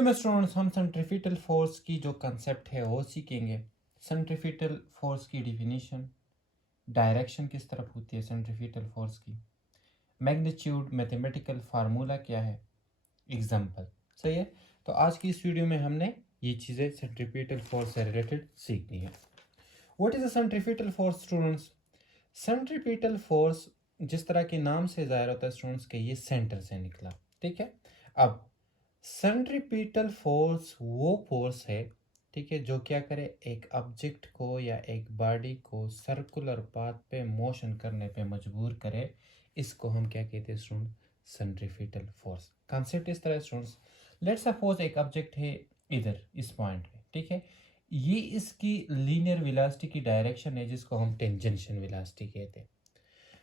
में स्टूडेंट्स हम centrifugal force की जो कंसेप्ट है वो सीखेंगे। सेंट्रीफ्यूगल फोर्स की डिफिनीशन, डायरेक्शन किस तरफ होती है सेंट्रीफ्यूगल फोर्स की, मैग्नीट्यूड, मैथमेटिकल फार्मूला क्या है, एग्जाम्पल। सही है। तो आज की इस वीडियो में हमने ये चीज़ें सेंट्रीफ्यूगल फोर्स से रिलेटेड सीखनी है। What is a centrifugal force students? Centrifugal force जिस तरह के नाम से जाहिर होता है स्टूडेंट्स के ये सेंटर से निकला। ठीक है। अब सेंट्रीपिटल फोर्स वो फोर्स है, ठीक है, जो क्या करे, एक ऑब्जेक्ट को या एक बॉडी को सर्कुलर पाथ पे मोशन करने पे मजबूर करे। इसको हम क्या कहते हैं स्टूडेंट? Centripetal force. कॉन्सेप्ट इस तरह स्टूडेंट्स, लेट्स सपोज एक ऑब्जेक्ट है इधर इस पॉइंट पे, ठीक है, ये इसकी लीनियर वेलोसिटी की डायरेक्शन है जिसको हम टेंजेंशियल वेलोसिटी कहते हैं।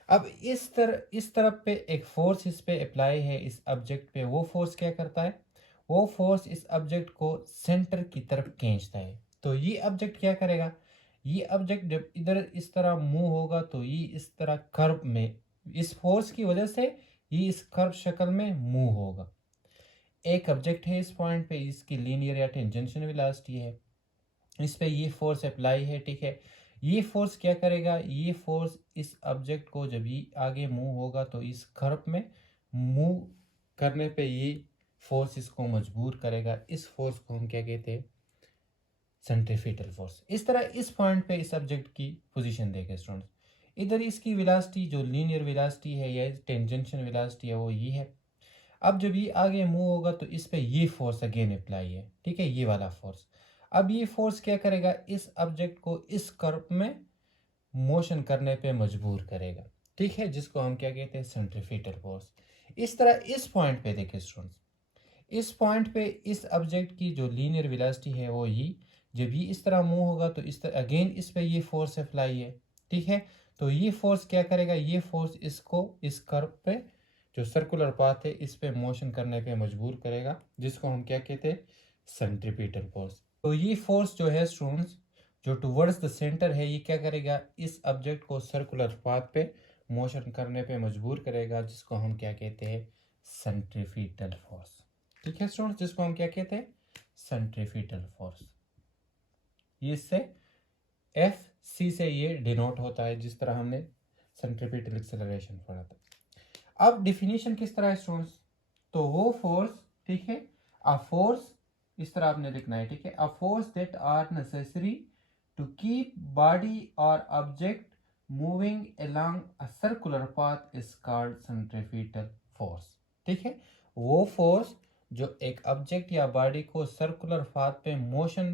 अब इस तरफ पे एक फोर्स इस पे अप्लाई है इस ऑब्जेक्ट पे, वो फोर्स क्या करता है, वो फोर्स इस ऑब्जेक्ट को सेंटर की तरफ खींचता है। तो ये ऑब्जेक्ट क्या करेगा, ये ऑब्जेक्ट जब इधर इस तरह मूव होगा तो ये इस तरह कर्व में, इस फोर्स की वजह से ये इस कर्व शक्ल में मूव होगा। एक ऑब्जेक्ट है इस पॉइंट पे, इसकी लीनियर या टेंजेंशियल वेलोसिटी है, इस पे ये फोर्स अप्लाई है, ठीक है। ये फोर्स क्या करेगा, ये फोर्स इस ऑब्जेक्ट को जब ये आगे मूव होगा तो इस कर्व में मूव करने पे ये फोर्स इसको मजबूर करेगा। इस फोर्स को हम क्या कहते हैं? Centrifugal force. इस तरह इस पॉइंट पे इस ऑब्जेक्ट की पोजीशन देखें स्टूडेंट्स, इधर इसकी वेलोसिटी जो लीनियर वेलोसिटी है या टेंजेंशियल वेलोसिटी है वो ये है। अब जब ये आगे मूव होगा तो इस पे ये फोर्स अगेन अप्लाई है, ठीक है, ये वाला फोर्स। अब ये फोर्स क्या करेगा, इस ऑब्जेक्ट को इस कर्व में मोशन करने पे मजबूर करेगा, ठीक है, जिसको हम क्या कहते हैं? Centrifugal force. इस तरह इस पॉइंट पे देखिए स्टूडेंट्स, इस पॉइंट पे इस ऑब्जेक्ट की जो लीनियर वेलोसिटी है वो ये, जब ये इस तरह मूव होगा तो इस तरह अगेन इस पे ये फोर्स अप्लाई है, ठीक है। तो ये फोर्स क्या करेगा, ये फोर्स इसको इस कर्व पे जो सर्कुलर पाथ है इस पे मोशन करने पे मजबूर करेगा, जिसको हम क्या कहते हैं? Centripetal force. तो ये फोर्स जो है स्टूडेंट्स, जो टुवर्ड्स द सेंटर है, ये क्या करेगा, इस ऑब्जेक्ट को सर्कुलर पाथ पे मोशन करने पे मजबूर करेगा, जिसको हम क्या कहते हैं? Centripetal force. ठीक है स्टूडेंट्स, जिसको हम क्या कहते हैं? Centripetal force. ये इससे एफ सी से ये डिनोट होता है, जिस तरह हमने सेंट्रीपिटल एक्सेलरेशन पढ़ा था। अब डिफिनीशन किस तरह है स्टूडेंट्स? तो वो फोर्स, ठीक है, अ फोर्स, इस तरह आपने लिखना है, ठीक है, a force that are necessary to keep body और object moving along a circular path is called centripetal force. ठीक है, वो फोर्स जो एक ऑब्जेक्ट या बॉडी को सर्कुलर पाथ पे मोशन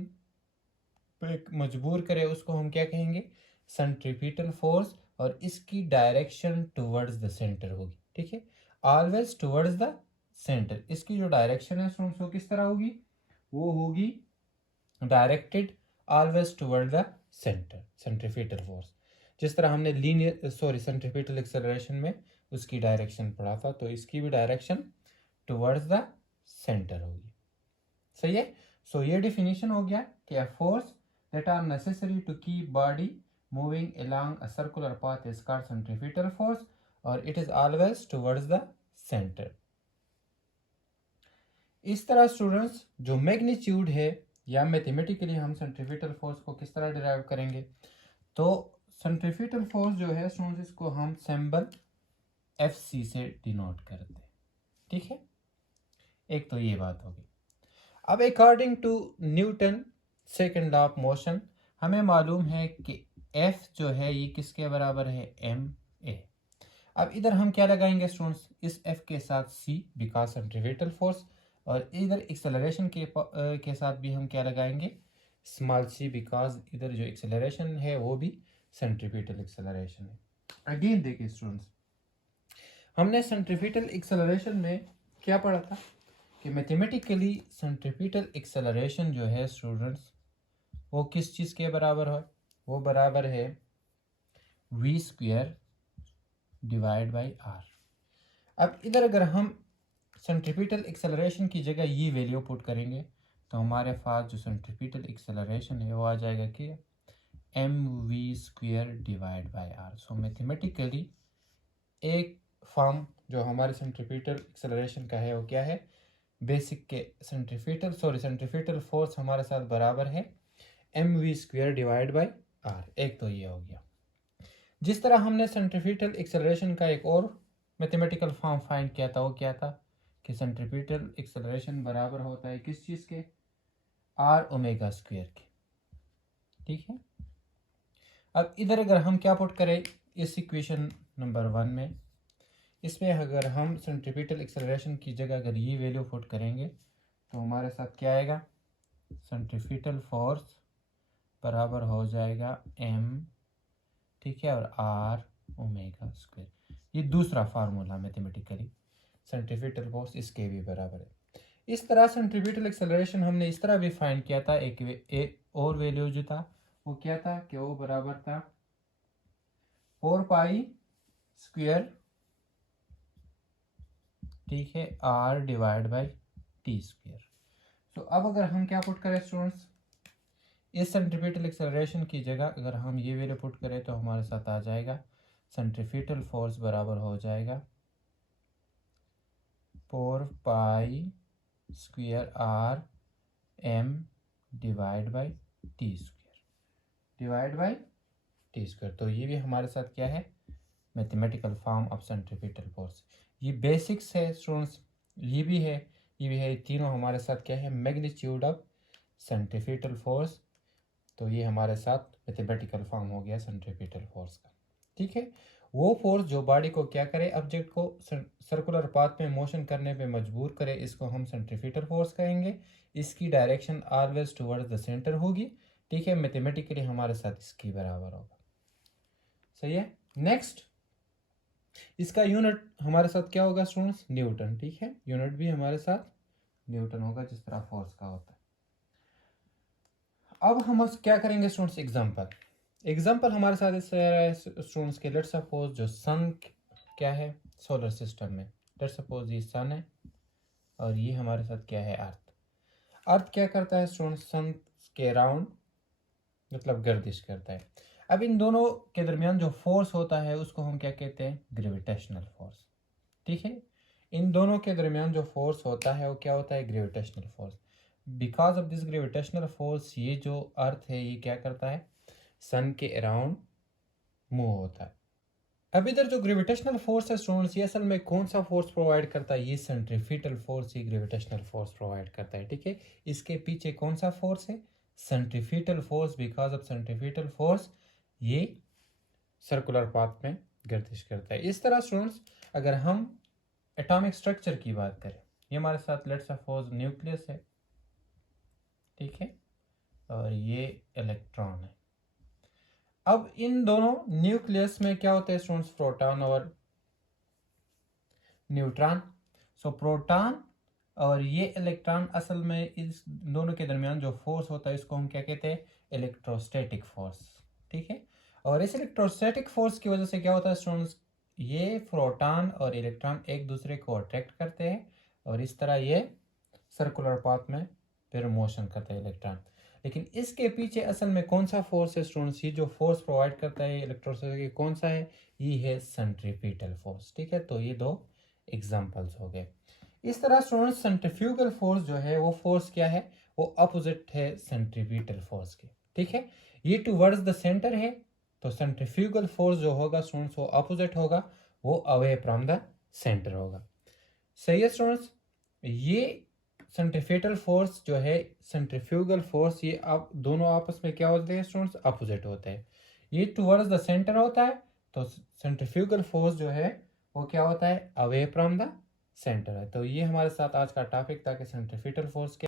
पे मजबूर करे उसको हम क्या कहेंगे? Centripetal force. और इसकी डायरेक्शन टुवर्ड्स द सेंटर होगी, ठीक है, ऑलवेज टुवर्ड्स द सेंटर। इसकी जो डायरेक्शन है स्टूडेंट्स वो किस तरह होगी? वो होगी directed always toward the centre, centripetal force. जिस तरह हमने लीनियर सेंट्रीपिटल एक्सेलरेशन में उसकी डायरेक्शन पढ़ा था, तो इसकी भी डायरेक्शन टुवर्ड्स द सेंटर होगी। सही है। सो ये डिफिनीशन हो गया कि a force that are necessary to keep body moving along a circular path is called centripetal force और it is always towards the center। इस तरह स्टूडेंट्स जो मैग्नीट्यूड है या मैथमेटिकली हम सेंट्रीपिटल फोर्स को किस तरह डिराइव करेंगे, तो सेंट्रीपिटल फोर्स जो है स्टूडेंट्स इसको हम सिंबल एफ सी से डिनोट करते हैं, ठीक है। एक तो ये बात होगी। अब according to Newton second law of motion हमें मालूम है कि एफ जो है ये किसके बराबर है? M a. अब इधर हम क्या लगाएंगे स्टूडेंट्स? इस एफ के साथ सी, बिकॉज सेंट्रीपिटल फोर्स। और इधर एक्सेलरेशन के साथ भी हम क्या लगाएंगे? स्मॉल सी, बिकॉज इधर जो एक्सेलरेशन है वो भी सेंट्रीपिटल एक्सेलरेशन है। अगेन देखिए स्टूडेंट्स, हमने सेंट्रीपिटल एक्सेलरेशन में क्या पढ़ा था कि मैथमेटिकली सेंट्रीपिटल एक्सेलरेशन जो है स्टूडेंट्स वो किस चीज़ के बराबर है? वो बराबर है v square divide by r. अब इधर अगर हम सेंट्रीपिटल एक्सेलरेशन की जगह ये वैल्यू पुट करेंगे तो हमारे पास जो सेंट्रीपिटल एक्सेलरेशन है वो आ जाएगा कि m v square divide by r. So mathematically एक फॉर्म जो हमारे सेंट्रीपिटल एक्सेलरेशन का है वो क्या है? बेसिक के सेंट्रीफ्यूगल फोर्स हमारे साथ बराबर है mv² डिवाइड बाई r। एक तो ये हो गया। जिस तरह हमने सेंट्रीफ्यूगल एक्सेलरेशन का एक और मैथमेटिकल फॉर्म फाइंड किया था, वो क्या था कि सेंट्रीफ्यूगल एक्सेलरेशन बराबर होता है किस चीज़ के, r ओमेगा² के। ठीक है। अब इधर अगर हम क्या पुट करें इस इक्वेशन नंबर 1 में, इसमें अगर हम सेंट्रीफ्यूगल एक्सेलरेशन की जगह अगर ये वैल्यू पुट करेंगे तो हमारे साथ क्या आएगा, सेंट्रीफ्यूगल फोर्स बराबर हो जाएगा m, ठीक है, और r ओमेगा²। ये दूसरा फार्मूला मैथमेटिकली सेंट्रीफ्यूगल फोर्स इसके भी बराबर है। इस तरह सेंट्रीफ्यूगल एक्सेलरेशन हमने इस तरह भी फाइंड किया था। एक और वैल्यू जो था वो क्या था कि वो बराबर था 4π², ठीक है, r डिवाइड बाई t²। तो अब अगर हम क्या पुट करें स्टूडेंट्स, इस सेंट्रीफ्यूगल एक्सेलरेशन की जगह अगर हम ये वैल्यू पुट करें तो हमारे साथ आ जाएगा सेंट्रीफ्यूगल फोर्स बराबर हो जाएगा 4π² r m divide by t²। तो ये भी हमारे साथ क्या है, mathematical form of centrifugal force. ये बेसिक्स है स्टूडेंट्स, ये भी है, ये भी है, तीनों हमारे साथ क्या है, मैग्नीट्यूड ऑफ सेंट्रीफ्यूगल फोर्स। तो ये हमारे साथ मैथमेटिकल फॉर्म हो गया सेंट्रीफ्यूगल फोर्स का। ठीक है। वो फोर्स जो बॉडी को क्या करे, ऑब्जेक्ट को सर्कुलर पाथ में मोशन करने पे मजबूर करे, इसको हम सेंट्रीफ्यूगल फोर्स कहेंगे। इसकी direction always towards the centre होगी। ठीक है। मैथमेटिकली हमारे साथ इसकी बराबर होगा। सही है। नेक्स्ट, इसका यूनिट हमारे साथ क्या होगा स्टूडेंट्स, न्यूटन। ठीक है। यूनिट भी हमारे साथ न्यूटन होगा जिस तरह फोर्स का होता है। अब हम क्या करेंगे स्टूडेंट्स, एग्जांपल हमारे साथ इस स्टूडेंट्स के, लेट्स सपोज जो सन क्या है सोलर सिस्टम में, लेट्स सपोज ये सन है और ये हमारे साथ क्या है अर्थ। अर्थ क्या करता है स्टूडेंट्स, सन के अराउंड मतलब गर्दिश करता है। अब इन दोनों के दरमियान जो फोर्स होता है उसको हम क्या कहते हैं, ग्रेविटेशनल फोर्स। ठीक है। इन दोनों के दरमियान जो फोर्स होता है वो क्या होता है, gravitational force. Because of this gravitational force ये जो अर्थ है ये क्या करता है, सन के अराउंड मूव होता है। अब इधर जो ग्रेविटेशनल फोर्स है स्टूडेंट्स, ये असल में कौन सा फोर्स प्रोवाइड करता है, ये सेंट्रीफ्यूगल फोर्स ही ग्रेविटेशनल फोर्स प्रोवाइड करता है। ठीक है। इसके पीछे कौन सा फोर्स है, centrifugal force. Because of centrifugal force ये सर्कुलर पाथ में गर्दिश करता है। इस तरह स्टूडेंट्स अगर हम एटॉमिक स्ट्रक्चर की बात करें, ये हमारे साथ लेट्स सपोज न्यूक्लियस है, ठीक है, और ये इलेक्ट्रॉन है। अब इन दोनों न्यूक्लियस में क्या होता है स्टूडेंट्स, प्रोटॉन और न्यूट्रॉन। सो प्रोटॉन और ये इलेक्ट्रॉन, असल में इस दोनों के दरमियान जो फोर्स होता है इसको हम क्या कहते हैं, इलेक्ट्रोस्टैटिक फोर्स। ठीक है। और इस इलेक्ट्रोस्टैटिक फोर्स की वजह से क्या होता है स्टूडेंट्स, ये प्रोटॉन और इलेक्ट्रॉन एक दूसरे को अट्रैक्ट करते हैं और इस तरह ये सर्कुलर पाथ में फिर मोशन करते हैं इलेक्ट्रॉन। लेकिन इसके पीछे असल में कौन सा फोर्स है स्टूडेंट्स, ये जो फोर्स प्रोवाइड करता है इलेक्ट्रोस्टैटिक कौन सा है, ये है सेंट्रीफ्यूगल फोर्स। ठीक है। तो ये दो एग्जांपल्स हो गए। इस तरह स्टूडेंट्स सेंट्रीफ्यूगल फोर्स जो है वो फोर्स क्या है, वो अपोजिट है सेंट्रीपिटल फोर्स के। ठीक है। ये टुवर्ड्स द सेंटर है, तो सेंट्रीफ्यूगल फोर्स जो होगा स्टूडेंट्स वो अपोजिट होगा, वो अवे फ्रॉम द सेंटर होगा। सही है स्टूडेंट्स। ये सेंट्रीफ्यूगल फोर्स जो है, सेंट्रीफ्यूगल फोर्स, ये आप दोनों आपस में क्या होते हैं स्टूडेंट्स, अपोजिट होते हैं। ये टुवर्ड्स द सेंटर होता है, तो सेंट्रीफ्यूगल फोर्स जो है वो क्या होता है, अवे फ्रॉम द सेंटर है। तो ये हमारे साथ आज का टॉपिक था कि सेंट्रीफ्यूगल फोर्स